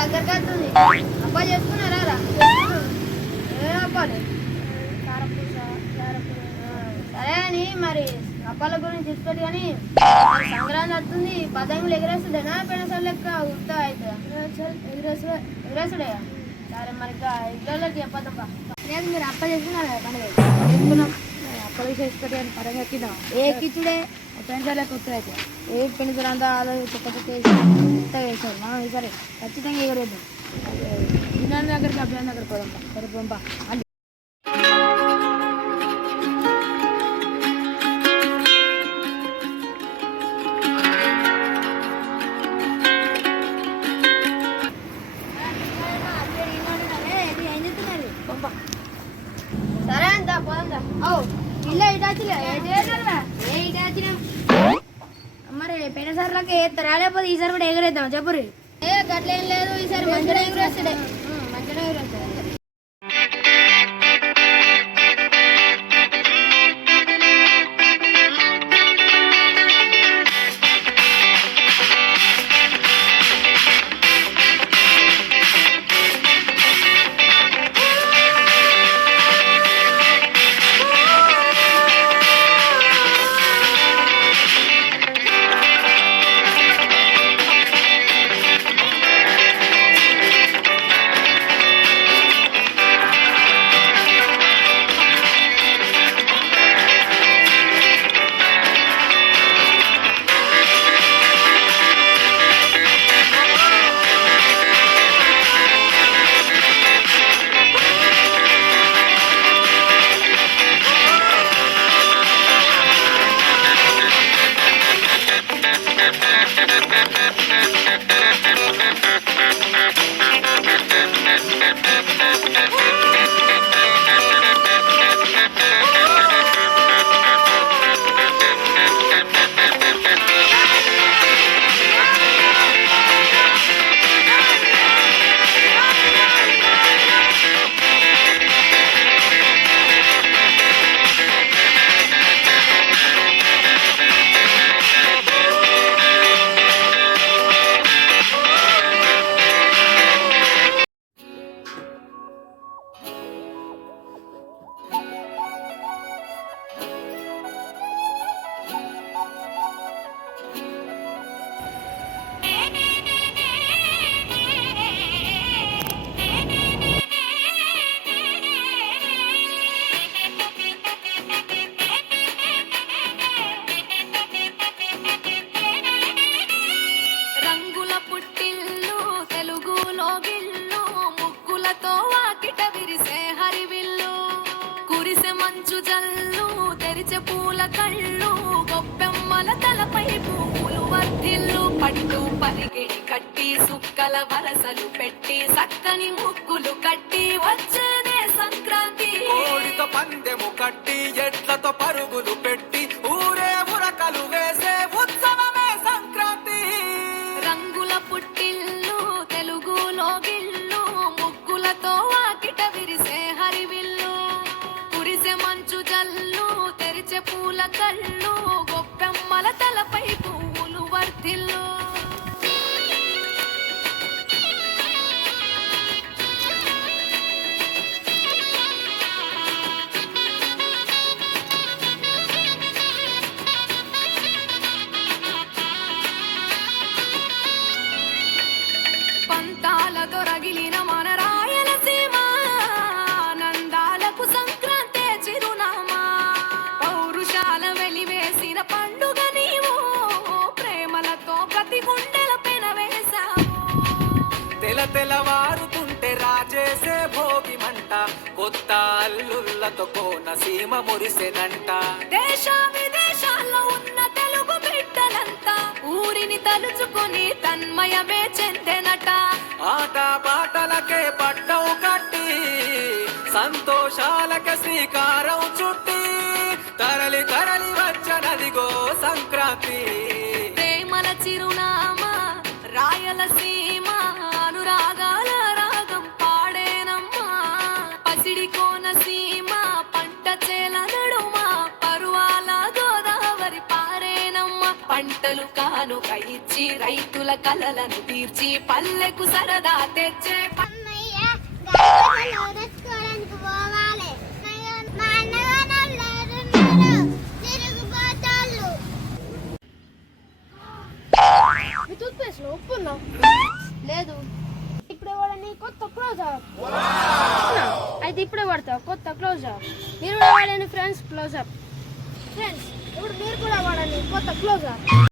దగ్గరకి వస్తుంది. అబ్బా చేసుకున్నారా రా? ఏ అబ్బాలు సరే అని మరి అప్పాల గురించి తీసుకొని కానీ సంక్రాంతి వస్తుంది. పతంగులు ఎగరేస్తుండేనా పెనసాల లెక్క ఉత్తా అవుతుందా? ఎగరేసుడే. సరే మరి ఇళ్ళకి చెప్పద్దబ్బా. లేదు మీరు అప్ప చేసుకున్నారు కదా పండుగ చేసుకున్నాం. అప్పలు చేసుకొని అని పరంగా ఎక్కినాం. ఏ కిచ్చుడే పెన్సార్ లెక్క వస్తుంది అయితే ఏ పెన్సిల్ అంతా కొత్త వేసి కొత్తగా వేసారు. మనం ఈసారి ఖచ్చితంగా ఎగరేద్దాం. విన్నాను దగ్గరికి అభియాన్ దగ్గర పోదాం. సరే పంప అంటే సరే అంత పోదా. ఇల్లు ఇటాచిలే ఏ ఇటాచిన మరి పెన్సార్లకి వేస్తారా లేకపోతే ఈసారి కూడా ఎగరేద్దాం చెప్పురి. ఏ గట్లేం లేదు. ఈసారి మంచిగా ఎగురేస్తాడే. మంచిగా ఎగురేస్తాడు. కళ్ళు గొప్పెమ్మల తలపై పువ్వులు వర్ధిల్లు పట్టు పరిగెడి కట్టి సుక్కల వరసలు పెట్టి సక్కని ముగ్గులు కట్టి వచ్చేదే సంక్రాంతి. కోడితో పందెము కట్టి ఎడ్లతో పరుగులు పెట్టి ఊరే ఉరకలు వేసే ఉత్సవమే సంక్రాంతి. రంగుల పుట్టిల్లు తెలుగులో గిల్లు ముగ్గులతో వాకిట విరిసే హరివిల్లు కురిసే మంచు జల్లు తెరిచే పూల కళ్ళు గొప్పెమ్మల తలపై పువ్వులు వర్ధిల్లు. పంతాలతో రగిలిన మన రాయలసీమ ఆనందాలకు సంక్రాంతే చిరునామా. పౌరుషాల వెలివేసిన పండుగ నీవు ప్రేమలతో ప్రతి గుండెల పెనవేశావు. తెలవారుతుంటే రాజేసే భోగి మంట కొత్త అల్లుళ్ళతో కోనసీమ మురిసెనంట. దేశ విదేశాల్లో ఉన్న తెలుగు బిడ్డలంతా ఊరిని తలుచుకుని తన్మయమే చెందెనట. ఆట పాటలకే పట్టం కట్టి సంతోషాలకే శ్రీకారం చుట్టి తరలి తరలి వచ్చనదిగో సంక్రాంతి. ప్రేమల చిరునామా రాయలసీమ అనురాగాల రాగం పాడేనమ్మా. పసిడి కోనసీమ పంట చేల నడుమ పరువాల గోదావరి పారేనమ్మ. పంటలు కానుక ఇచ్చి రైతుల కలలను తీర్చి పల్లెకు సరదా తెచ్చే రెస్టారెంట్ పోవాలి మా అన్నగారు తిరుగుబాటాలు టూత్ పేస్ట్ లో ఉప్పు ఉందా? లేదు. ఇప్పుడే వాడని కొత్త క్లోజ్ అప్. అయితే ఇప్పుడే వాడతా కొత్త క్లోజ్ అప్. మీరు కూడా వాడండి ఫ్రెండ్స్ క్లోజ్ అప్. ఫ్రెండ్స్ ఇప్పుడు మీరు కూడా వాడండి కొత్త క్లోజ్ అప్.